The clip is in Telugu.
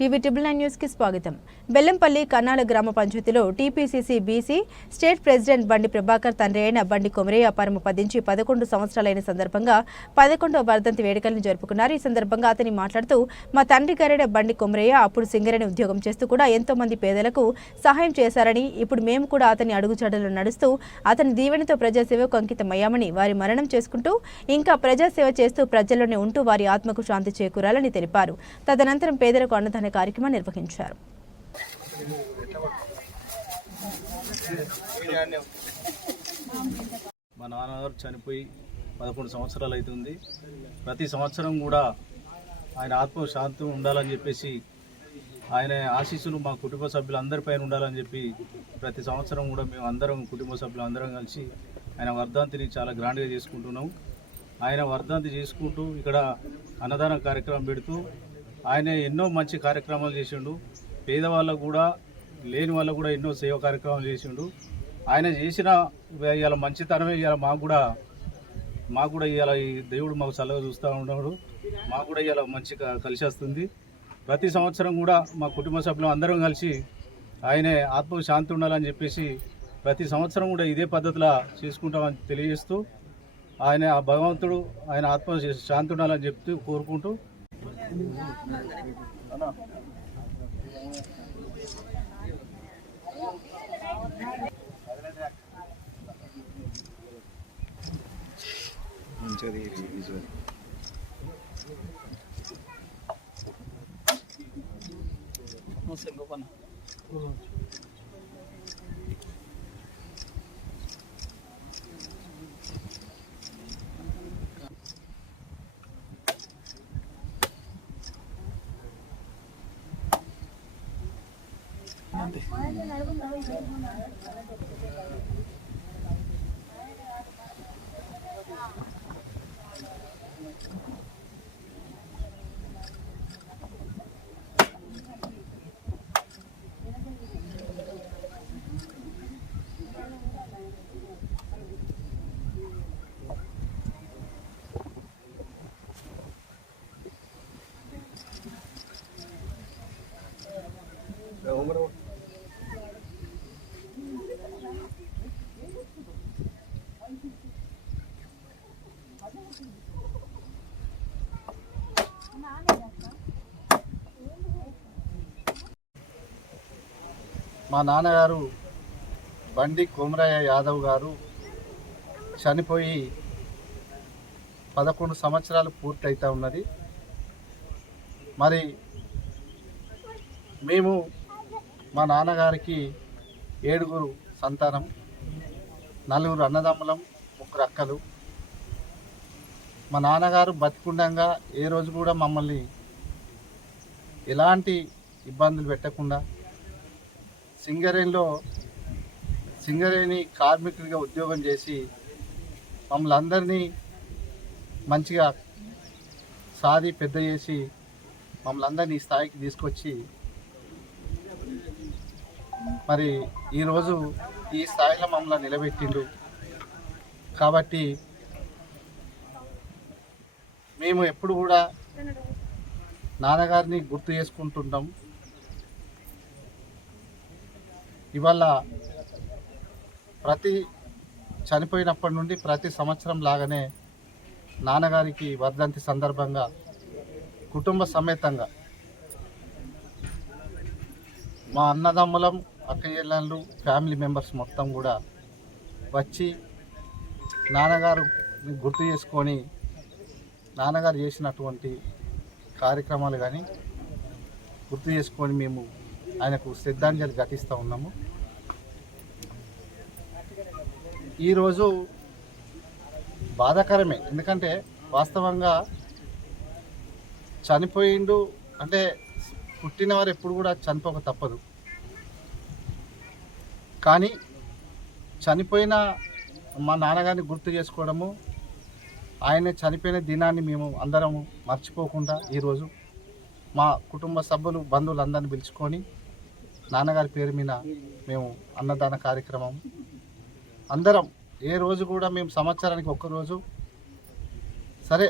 టీవీ ట్రిబుల్ నైన్ న్యూస్కి స్వాగతం. బెల్లంపల్లి కన్నాల గ్రామ పంచాయతీలో టీపీసీసీ బీసీ స్టేట్ ప్రెసిడెంట్ బండి ప్రభాకర్ తండ్రి అయిన బండి కొమరయ్య పరమ పదించి పదకొండు సంవత్సరాలైన సందర్భంగా పదకొండవ వర్ధంతి వేడుకలను జరుపుకున్నారు. ఈ సందర్భంగా అతని మాట్లాడుతూ మా తండ్రి గారైన బండి కొమరయ్య అప్పుడు సింగరేణి ఉద్యోగం చేస్తూ కూడా ఎంతో మంది పేదలకు సహాయం చేశారని ఇప్పుడు మేము కూడా అతని అడుగుజాడలు నడుస్తూ అతని దీవెనతో ప్రజాసేవకు అంకితమయ్యామని వారి మరణం చేసుకుంటూ ఇంకా ప్రజాసేవ చేస్తూ ప్రజల్లోనే ఉంటూ వారి ఆత్మకు శాంతి చేకూరాలని తెలిపారు. తదనంతరం పేదలకు అన్నదాన కార్యక్రమం నిర్వహించారు. మా నాన్నగారు చనిపోయి పదకొండు సంవత్సరాలు అవుతుంది. ప్రతి సంవత్సరం కూడా ఆయన ఆత్మ శాంతి ఉండాలని చెప్పేసి ఆయన ఆశీస్సులు మా కుటుంబ సభ్యులందరిపైన ఉండాలని చెప్పి ప్రతి సంవత్సరం కూడా మేము అందరం కుటుంబ సభ్యులు అందరం కలిసి ఆయన వర్ధాంతిని చాలా గ్రాండ్గా చేసుకుంటున్నాం. ఆయన వర్ధాంతి చేసుకుంటూ ఇక్కడ అన్నదాన కార్యక్రమం పెడుతూ ఆయన ఎన్నో మంచి కార్యక్రమాలు చేసిండు. పేదవాళ్ళకు కూడా లేని వాళ్ళకు కూడా ఎన్నో సేవ కార్యక్రమాలు చేసిండు. ఆయన చేసిన ఇవాళ మంచితనమే ఇవాళ మాకు కూడా మాకు కూడా ఇవాళ ఈ దేవుడు మాకు చల్లగా చూస్తూ ఉన్నాడు. మాకు కూడా ఇవాళ మంచి కలిసి వస్తుంది. ప్రతి సంవత్సరం కూడా మా కుటుంబ సభ్యులం అందరం కలిసి ఆయనే ఆత్మకు శాంతి ఉండాలని చెప్పేసి ప్రతి సంవత్సరం కూడా ఇదే పద్ధతిలో చేసుకుంటామని తెలియజేస్తూ ఆయన ఆ భగవంతుడు ఆయన ఆత్మ శాంతి ఉండాలని చెప్తూ కోరుకుంటూ మంచిది రిలీజ్ 한데 Hombre, మా నాన్నగారు బండి కొమరయ్య యాదవ్ గారు చనిపోయి పదకొండు సంవత్సరాలు పూర్తయితా ఉన్నది. మరి మేము మా నాన్నగారికి ఏడుగురు సంతానం నలుగురు అన్నదమ్ములం ముగ్గురు అక్కలు మా నాన్నగారు బతికుండగా ఏ రోజు కూడా మమ్మల్ని ఎలాంటి ఇబ్బందులు పెట్టకుండా సింగరేణిలో సింగరేణి కార్మికుడిగా ఉద్యోగం చేసి మమ్మల్ని అందరినీ మంచిగా సాది పెద్ద చేసి మమ్మల్ని అందరినీ ఈ స్థాయికి తీసుకొచ్చి మరి ఈరోజు ఈ స్థాయిలో మమ్మల్ని నిలబెట్టిండు. కాబట్టి మేము ఎప్పుడు కూడా నాన్నగారిని గుర్తు చేసుకుంటుంటాం. ఇవాళ ప్రతి చనిపోయినప్పటి నుండి ప్రతి సంవత్సరం లాగానే నాన్నగారికి వర్ధంతి సందర్భంగా కుటుంబ సమేతంగా మా అన్నదమ్ములం అక్కయ్యలు ఫ్యామిలీ మెంబర్స్ మొత్తం కూడా వచ్చి నాన్నగారు గుర్తు చేసుకొని నాన్నగారు చేసినటువంటి కార్యక్రమాలు కానీ గుర్తు చేసుకొని మేము ఆయనకు శ్రద్ధాంజలి ఘటిస్తూ ఉన్నాము. ఈరోజు బాధాకరమే. ఎందుకంటే వాస్తవంగా చనిపోయిండు అంటే పుట్టినవారు ఎప్పుడు కూడా చనిపోక తప్పదు. కానీ చనిపోయిన మా నాన్నగారిని గుర్తు చేసుకోవడము ఆయన చనిపోయిన దినాన్ని మేము అందరము మర్చిపోకుండా ఈరోజు మా కుటుంబ సభ్యులు బంధువులందరిని పిలుచుకొని నాన్నగారి పేరు మీద మేము అన్నదాన కార్యక్రమం. అందరం ఏ రోజు కూడా మేము సంవత్సరానికి ఒక్క రోజు సరే